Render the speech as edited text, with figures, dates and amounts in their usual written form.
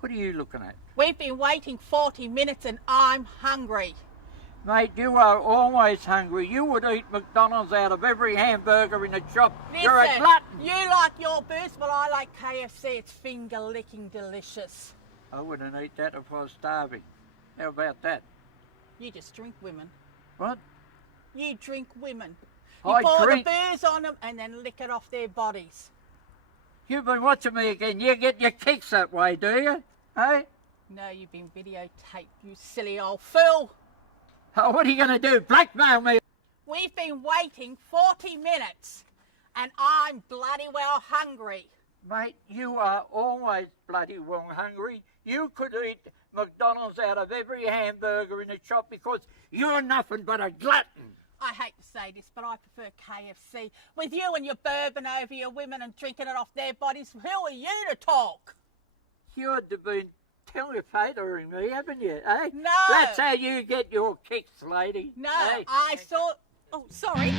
What are you looking at? We've been waiting 40 minutes and I'm hungry. Mate, you are always hungry. You would eat McDonald's out of every hamburger in the shop. You're a Listen, glutton. you like your boost, but I like KFC. It's finger-licking delicious. I wouldn't eat that if I was starving. How about that? You just drink women. What? You drink women. You I pour drink- the booze on them and then lick it off their bodies. You've been watching me again. You get your kicks that way, do you? Hey? No, you've been videotaped, you silly old fool. Oh, what are you going to do? Blackmail me? We've been waiting 40 minutes and I'm bloody well hungry. Mate, you are always bloody well hungry. You could eat McDonald's out of every hamburger in the shop because you're nothing but a glutton. I hate to say this, but I prefer KFC. With you and your bourbon over your women and drinking it off their bodies, who are you to talk? You've been telepatering me, haven't you, eh? No. That's how you get your kicks, lady. No, eh? I saw... Oh, sorry.